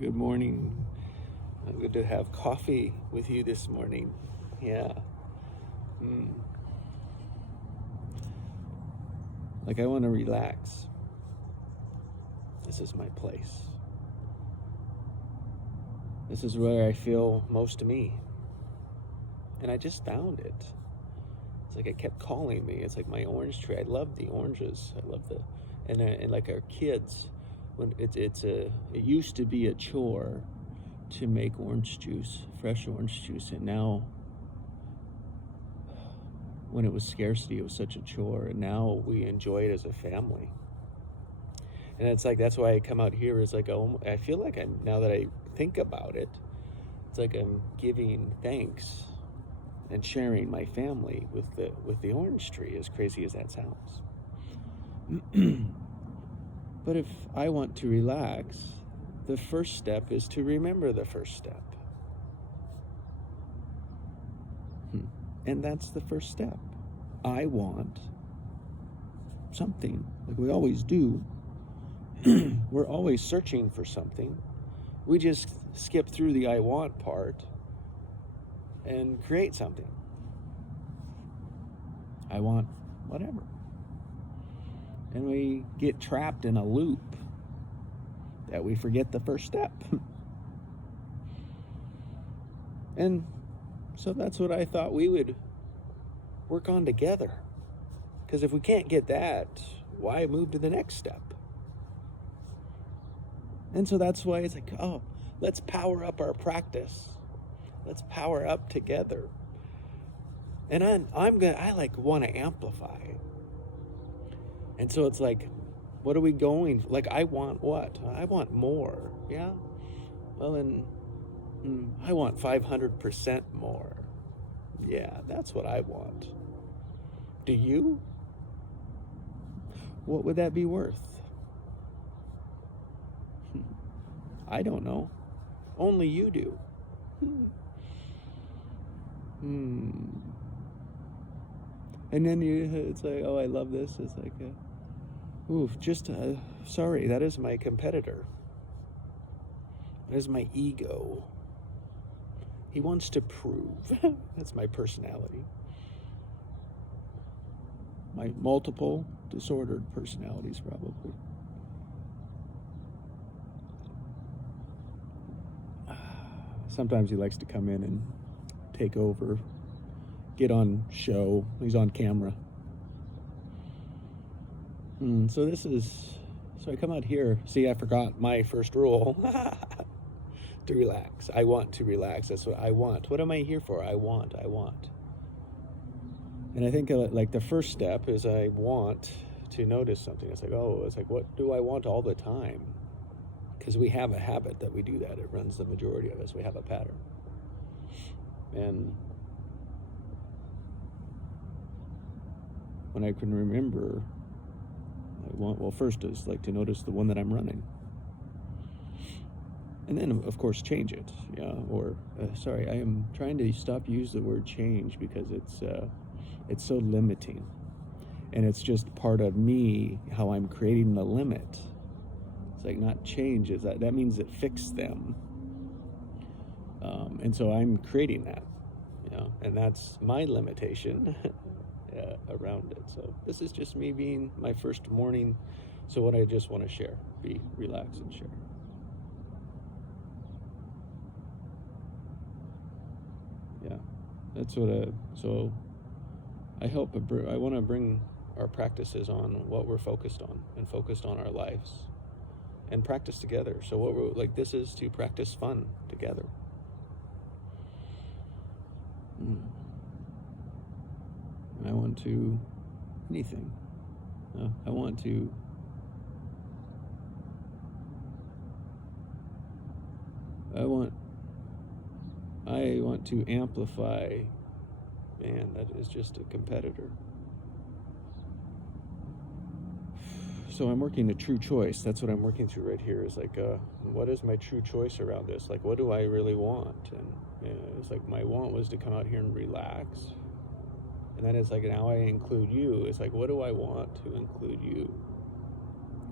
Good morning. Good to have coffee with you this morning. Yeah. Like, I want to relax. This is my place. This is where I feel most me. And I just found it. It's like it kept calling me. It's like my orange tree. I love the oranges. I love and like our kids, when it used to be a chore to make orange juice, fresh orange juice, and now when it was scarcity, it was such a chore, and now we enjoy it as a family. And it's like, that's why I come out here, is like, oh, I feel like now that I think about it, it's like I'm giving thanks and sharing my family with the orange tree, as crazy as that sounds. But if I want to relax, the first step is to remember the first step. And that's the first step. I want something, like we always do. We're always searching for something. We just skip through the I want part and create something. I want whatever. And we get trapped in a loop that we forget the first step. And so that's what I thought we would work on together. Because if we can't get that, why move to the next step? And so that's why it's like, oh, let's power up our practice. Let's power up together. And I want to amplify. And so it's like, what are we going? Like, I want what? I want more. Yeah. Well, then I want 500% more. Yeah, that's what I want. Do you? What would that be worth? I don't know. Only you do. And then it's like, oh, I love this. It's like, sorry, that is my competitor. That is my ego. He wants to prove. That's my personality. My multiple disordered personalities, probably. Sometimes he likes to come in and take over, get on show. He's on camera. So I come out here. See, I forgot my first rule. To relax. I want to relax. That's what I want. What am I here for? I want. And I think like the first step is I want to notice something. It's like, what do I want all the time? Because we have a habit that we do that. It runs the majority of us. We have a pattern. And when I can remember, first is like to notice the one that I'm running. And then, of course, change it. Yeah. Or, I am trying to stop use the word change because it's so limiting. And it's just part of me, how I'm creating the limit. It's like, not change. That means it fix them. And so I'm creating that. And that's my limitation around it. So this is just me being my first morning. So what I just want to share, be relax and share. Yeah, that's what. So I want to bring our practices on what we're focused on, and focused on our lives, and practice together. So what we're like, this is to practice fun together. I want to anything. I want to amplify. Man, that is just a competitor. So I'm working a true choice. That's what I'm working through right here, is like, what is my true choice around this? Like, what do I really want? And it's like, my want was to come out here and relax. And then it's like, now I include you. It's like, what do I want to include you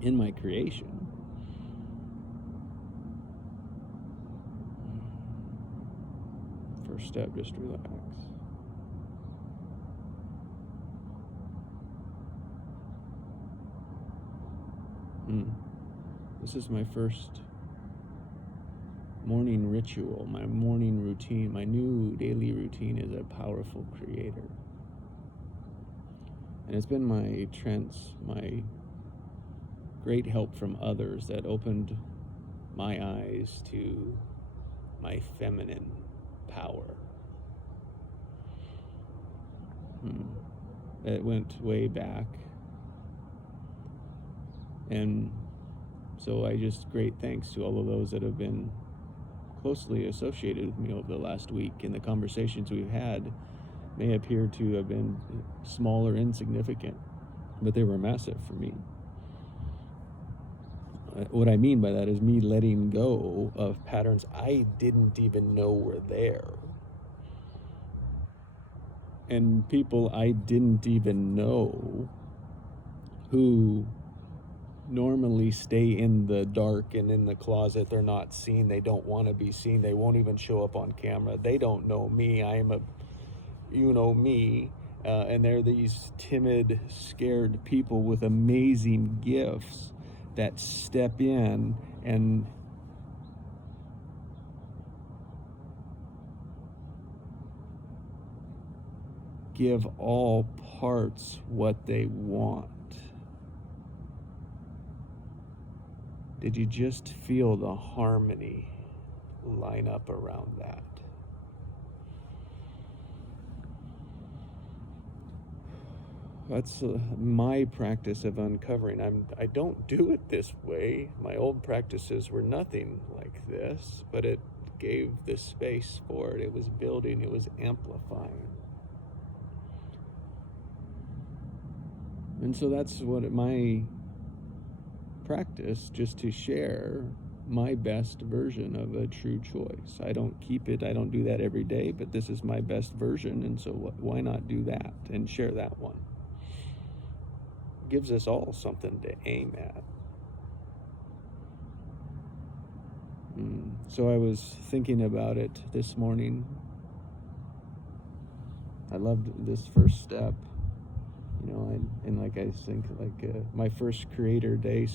in my creation? first step, just relax. This is my first morning ritual, my morning routine. My new daily routine is a powerful creator. And it's been my great help from others that opened my eyes to my feminine power. It went way back. And so great thanks to all of those that have been closely associated with me over the last week. And the conversations we've had may appear to have been small or insignificant, but they were massive for me. What I mean by that is me letting go of patterns I didn't even know were there. And people I didn't even know who normally stay in the dark and in the closet. They're not seen. They don't want to be seen. They won't even show up on camera. They don't know me. You know me. And they're these timid, scared people with amazing gifts that step in and give all parts what they want. Did you just feel the harmony line up around that? That's my practice of uncovering. I don't do it this way. My old practices were nothing like this, but it gave the space for it. It was building, it was amplifying. And so that's what my practice, just to share my best version of a true choice. I don't keep it, I don't do that every day, but this is my best version, and so why not do that and share that one? It gives us all something to aim at. So I was thinking about it this morning. I loved this first step. And like I think, my first creator day,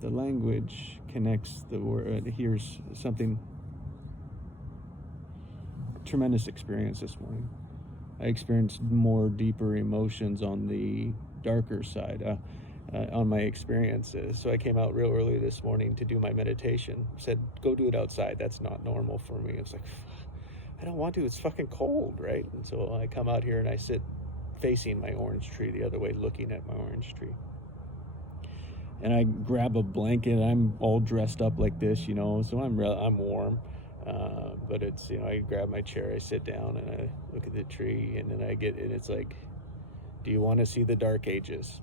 the language connects the word. Here's something, tremendous experience this morning. I experienced more deeper emotions on the darker side, on my experiences. So I came out real early this morning to do my meditation. Said, go do it outside. That's not normal for me. It's like, I don't want to, it's fucking cold, right? And so I come out here and I sit facing my orange tree the other way, looking at my orange tree. And I grab a blanket, I'm all dressed up like this, so I'm warm. But it's, I grab my chair, I sit down and I look at the tree, and then and it's like, do you want to see the dark ages?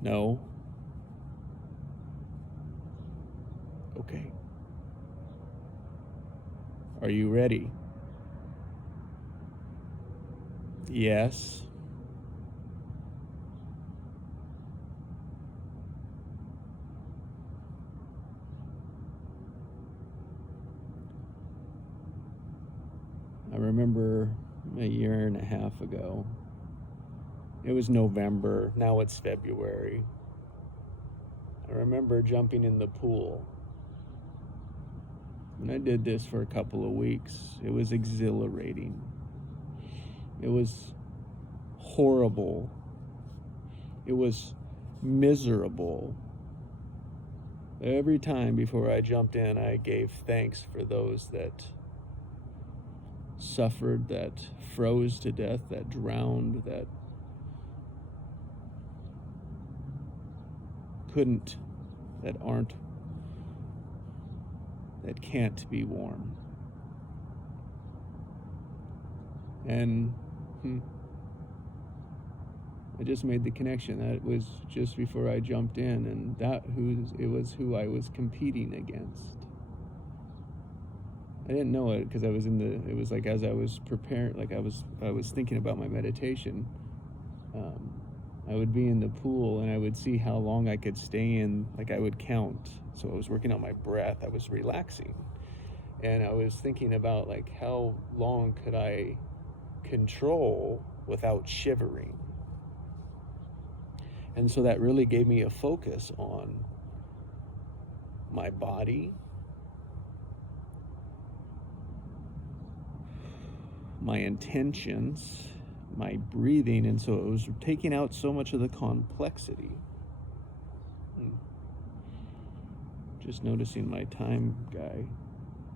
No. Okay. Are you ready? Yes. I remember a year and a half ago. It was November, now it's February. I remember jumping in the pool. And I did this for a couple of weeks. It was exhilarating. It was horrible. It was miserable. Every time before I jumped in, I gave thanks for those that suffered, that froze to death, that drowned, that couldn't, that aren't, that can't be warm. And I just made the connection. That was just before I jumped in, and it was who I was competing against. I didn't know it because it was like as I was preparing, like I was thinking about my meditation, I would be in the pool and I would see how long I could stay in. Like, I would count. So I was working on my breath. I was relaxing. And I was thinking about, like, how long could I control without shivering? And so that really gave me a focus on my body, my intentions, my breathing. And so it was taking out so much of the complexity. Just noticing my time, guy,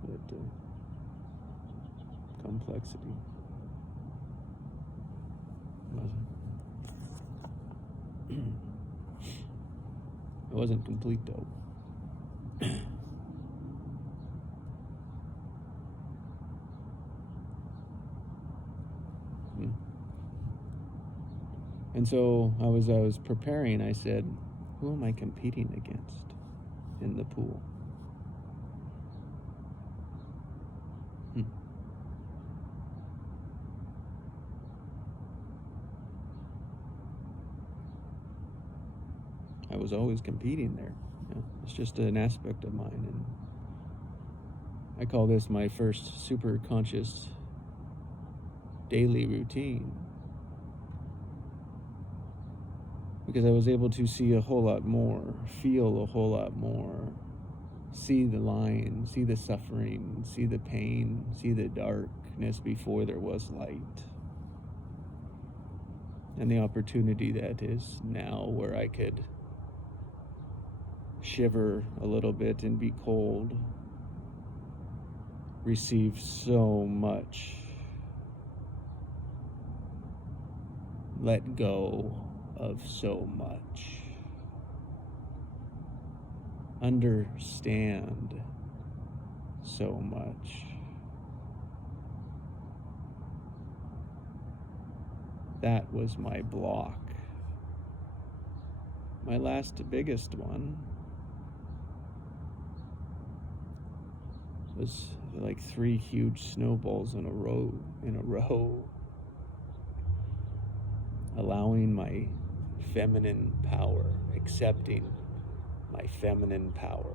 that complexity. It wasn't complete though. And so I was preparing. I said, who am I competing against in the pool? I was always competing there. It's just an aspect of mine, and I call this my first super conscious daily routine, because I was able to see a whole lot more, feel a whole lot more, see the line, see the suffering, see the pain, see the darkness before there was light, and the opportunity that is now where I could shiver a little bit and be cold, receive so much, let go of so much, understand so much. That was my block. My last biggest one was like 3 huge snowballs in a row, allowing my feminine power, accepting my feminine power.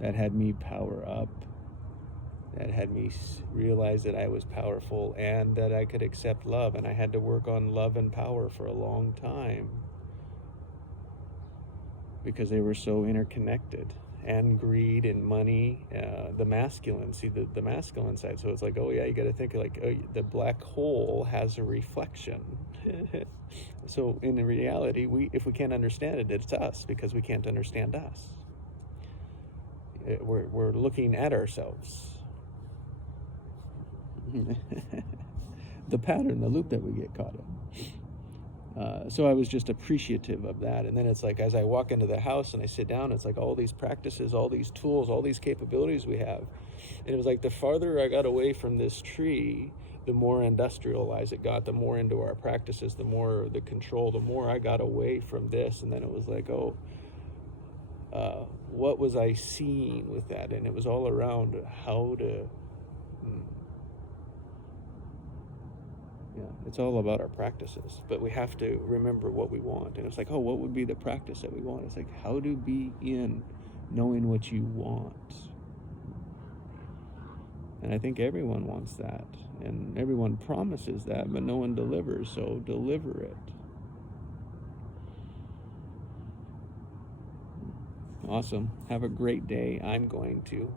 That had me power up. That had me realize that I was powerful and that I could accept love. And I had to work on love and power for a long time because they were so interconnected. And greed and money, the masculine, see the masculine side. So it's like, oh yeah, you got to think like, oh, the black hole has a reflection. So in reality, if we can't understand it, it's us, because we can't understand us. We're looking at ourselves. The pattern, the loop that we get caught in. So I was just appreciative of that. And then it's like, as I walk into the house and I sit down, it's like all these practices, all these tools, all these capabilities we have. And it was like the farther I got away from this tree, the more industrialized it got, the more into our practices, the more the control, the more I got away from this. And then it was like, what was I seeing with that? And it was all around how to... it's all about our practices, but we have to remember what we want. And it's like, what would be the practice that we want? It's like, how to be in knowing what you want. And I think everyone wants that, and everyone promises that, but no one delivers. So deliver it. Awesome. Have a great day. I'm going to